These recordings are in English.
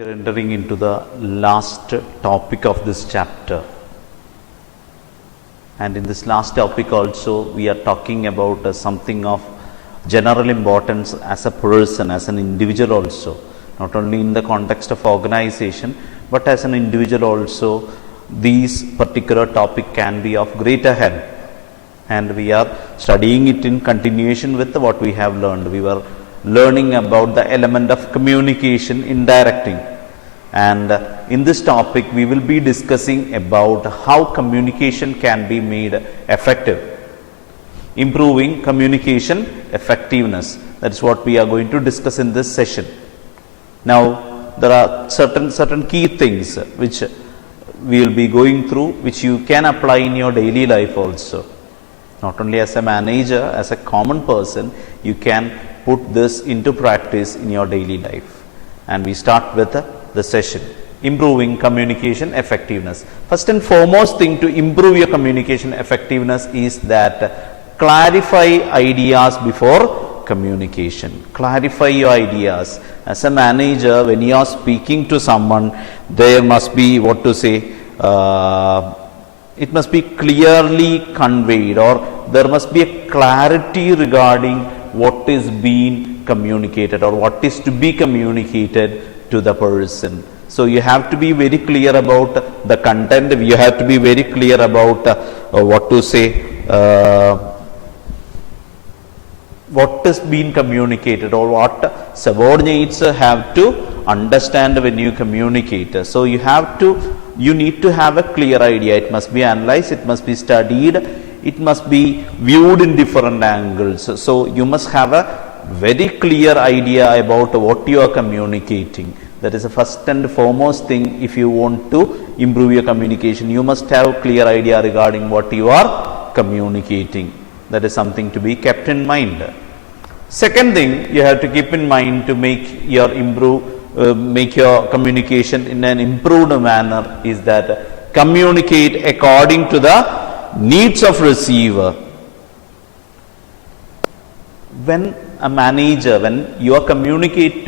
We are entering into the last topic of this chapter, and in this last topic also we are talking about something of general importance as a person, as an individual also, not only in the context of organization but as an individual also. These particular topic can be of greater help, and we are studying it in continuation with what we have learned. We were learning about the element of communication in directing, and in this topic we will be discussing about how communication can be made effective, improving communication effectiveness. That is what we are going to discuss in this session. Now there are certain key things which we will be going through, which you can apply in your daily life also. Not only as a manager, as a common person, you can put this into practice in your daily life. And we start with the session, improving communication effectiveness. First and foremost thing to improve your communication effectiveness is that clarify ideas before communication. Clarify your ideas. As a manager, when you are speaking to someone, there must be it must be clearly conveyed, or there must be a clarity regarding what is being communicated or what is to be communicated to the person. So you have to be very clear about the content. You have to be very clear about what is being communicated, or what subordinates have to understand when you communicate. So you need to have a clear idea. It must be analyzed, it must be studied, it must be viewed in different angles. So you must have a very clear idea about what you are communicating. That is the first and foremost thing. If you want to improve your communication, you must have a clear idea regarding what you are communicating. That is something to be kept in mind. Second thing you have to keep in mind to make your communication in an improved manner is that communicate according to the needs of receiver. When a manager, when you are communicating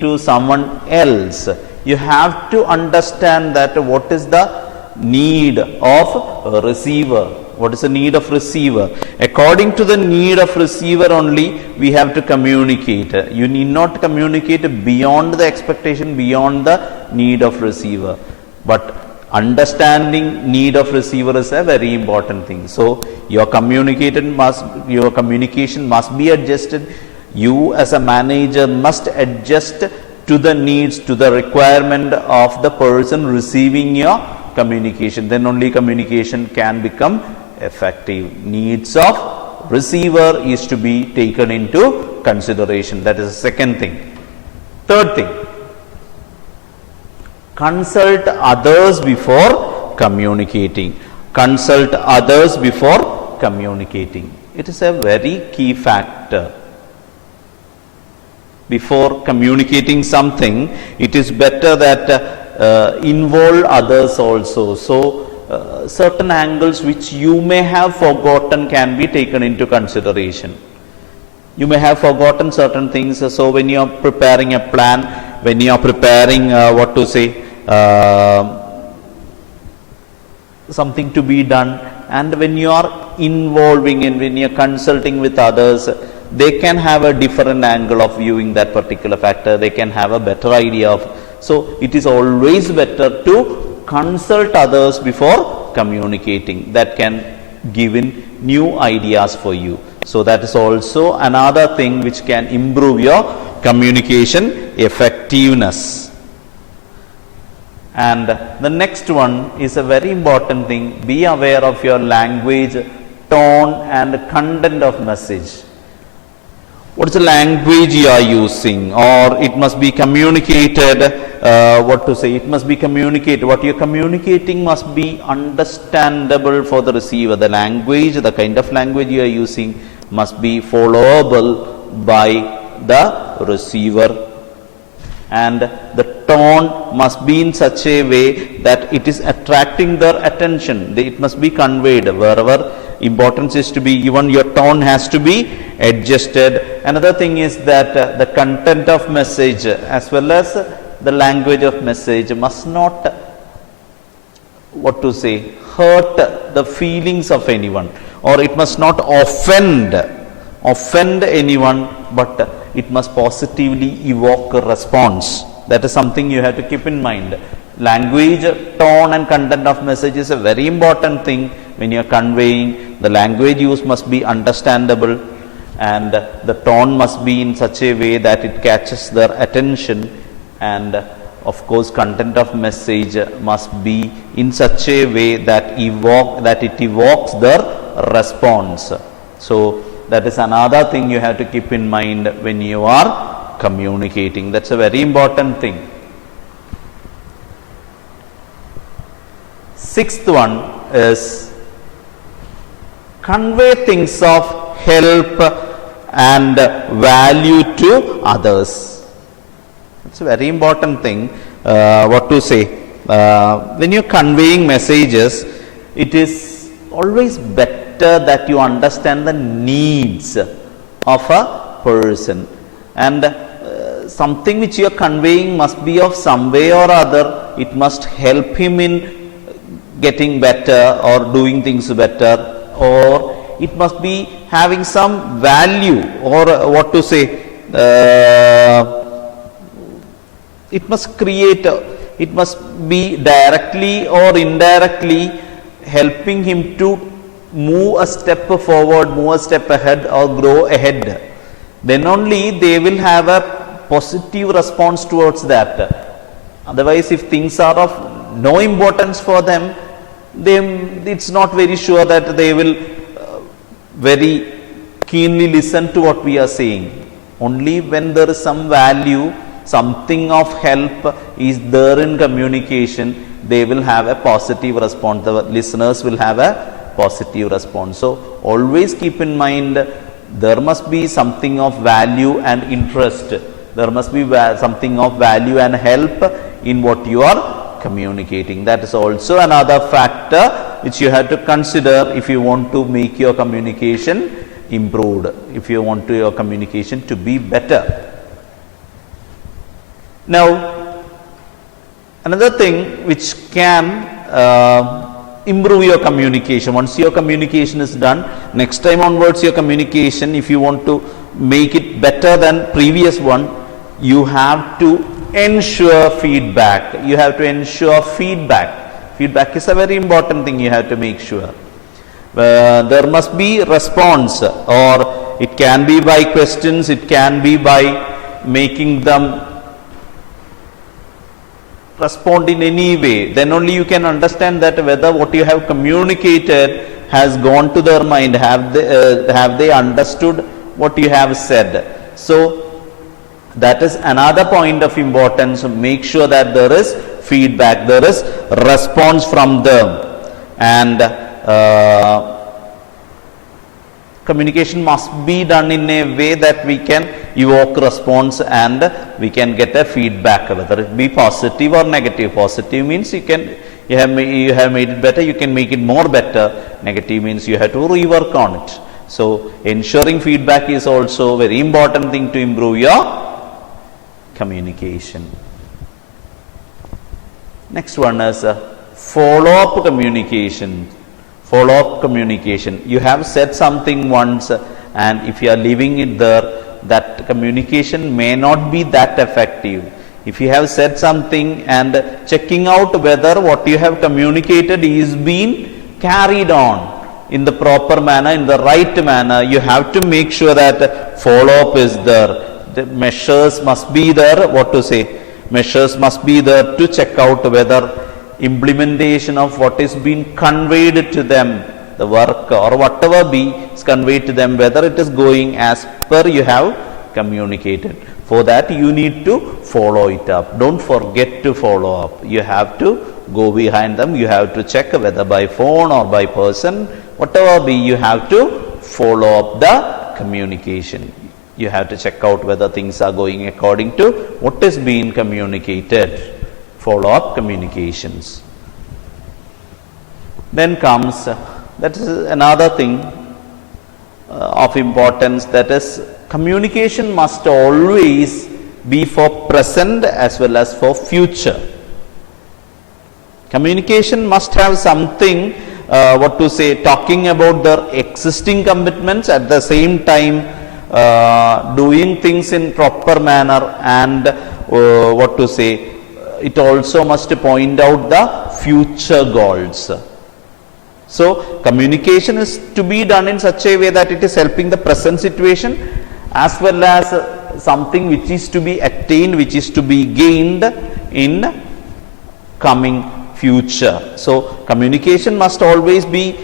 to someone else, you have to understand that what is the need of a receiver. What is the need of receiver? According to the need of receiver only we have to communicate. You need not communicate beyond the expectation, beyond the need of receiver. But understanding need of receiver is a very important thing. So your communication must be adjusted. You as a manager must adjust to the needs, to the requirement of the person receiving your communication. Then only communication can become effective. Needs of receiver is to be taken into consideration. That is the second thing. Third thing, consult others before communicating. Consult others before communicating. It is a very key factor. Before communicating something, it is better that involve others also. So certain angles which you may have forgotten can be taken into consideration. You may have forgotten certain things. So when you are preparing a plan, when you are preparing something to be done, and when you are involving and when you are consulting with others, they can have a different angle of viewing that particular factor. They can have a better idea of. So it is always better to consult others before communicating. That can give in new ideas for you. So that is also another thing which can improve your communication effectiveness. And the next one is a very important thing. Be aware of your language, tone and content of message. What is the language you are using, or it must be communicated, it must be communicated. What you are communicating must be understandable for the receiver. The language, the kind of language you are using must be followable by the receiver. And the tone must be in such a way that it is attracting their attention. It must be conveyed. Wherever importance is to be given, your tone has to be adjusted. Another thing is that the content of message as well as the language of message must not, what to say, hurt the feelings of anyone, or it must not offend anyone, but it must positively evoke a response. That is something you have to keep in mind. Language, tone and content of message is a very important thing when you are conveying. The language use must be understandable, and the tone must be in such a way that it catches their attention, and of course content of message must be in such a way that it evokes their response. So that is another thing you have to keep in mind when you are communicating. That's a very important thing. Sixth one is convey things of help and value to others. It's a very important thing. What to say? When you're conveying messages, it is always better that you understand the needs of a person, and something which you are conveying must be of some way or other. It must help him in getting better or doing things better, or it must be having some value, or what to say, it must be directly or indirectly helping him to move a step forward, move a step ahead, or grow ahead. Then only they will have a positive response towards that. Otherwise, if things are of no importance for them, it's not very sure that they will very keenly listen to what we are saying. Only when there is some value, something of help is there in communication, they will have a positive response. The listeners will have a positive response. So always keep in mind, there must be something of value and interest. There must be something of value and help in what you are communicating. That is also another factor which you have to consider if you want to make your communication improved, if you want your communication to be better. Now, another thing which can improve your communication, once your communication is done, next time onwards your communication, if you want to make it better than previous one, you have to ensure feedback. You have to ensure feedback. Feedback is a very important thing you have to make sure. There must be response, or it can be by questions, it can be by making them respond in any way. Then only you can understand that whether what you have communicated has gone to their mind, have they understood what you have said. So that is another point of importance. Make sure that there is feedback, there is response from them, and communication must be done in a way that we can evoke response and we can get a feedback, whether it be positive or negative. Positive means you have made it better, you can make it more better. Negative means you have to rework on it. So ensuring feedback is also a very important thing to improve your communication. Next one is follow-up communication. Follow-up communication. You have said something once, and if you are leaving it there, that communication may not be that effective. If you have said something and checking out whether what you have communicated is being carried on in the proper manner, in the right manner, you have to make sure that follow-up is there. The measures must be there, measures must be there to check out whether implementation of what is being conveyed to them, the work or whatever be is conveyed to them, whether it is going as per you have communicated. For that you need to follow it up. Don't forget to follow up. You have to go behind them. You have to check whether by phone or by person, whatever be, you have to follow up the communication. You have to check out whether things are going according to what is being communicated. Follow-up communications. Then comes, that is another thing of importance, that is communication must always be for present as well as for future. Communication must have something, talking about their existing commitments, at the same time doing things in proper manner, and it also must point out the future goals. So communication is to be done in such a way that it is helping the present situation as well as something which is to be attained, which is to be gained in coming future. So communication must always be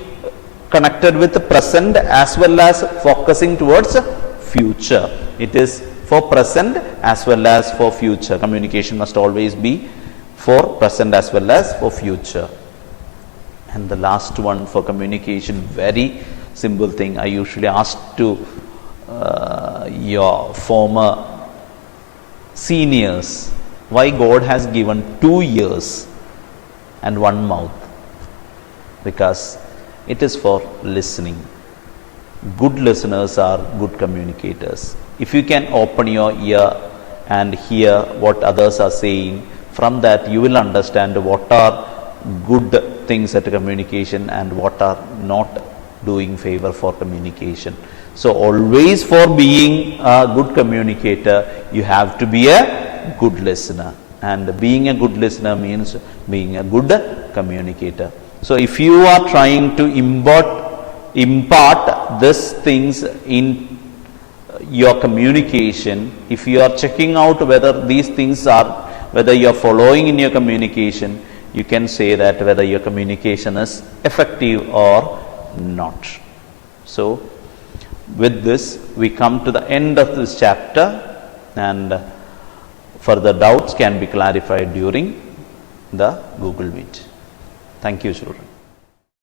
connected with the present as well as focusing towards future. It is for present as well as for future. Communication must always be for present as well as for future. And the last one for communication, very simple thing. I usually ask to your former seniors, why God has given 2 ears and 1 mouth? Because it is for listening. Good listeners are good communicators. If you can open your ear and hear what others are saying, from that you will understand what are good things at communication and what are not doing favor for communication. So always, for being a good communicator, you have to be a good listener, and being a good listener means being a good communicator. So if you are trying to impart these things in your communication, if you are checking out whether these things are, whether you are following in your communication, you can say that whether your communication is effective or not. So with this, we come to the end of this chapter, and further doubts can be clarified during the Google Meet. Thank you, children.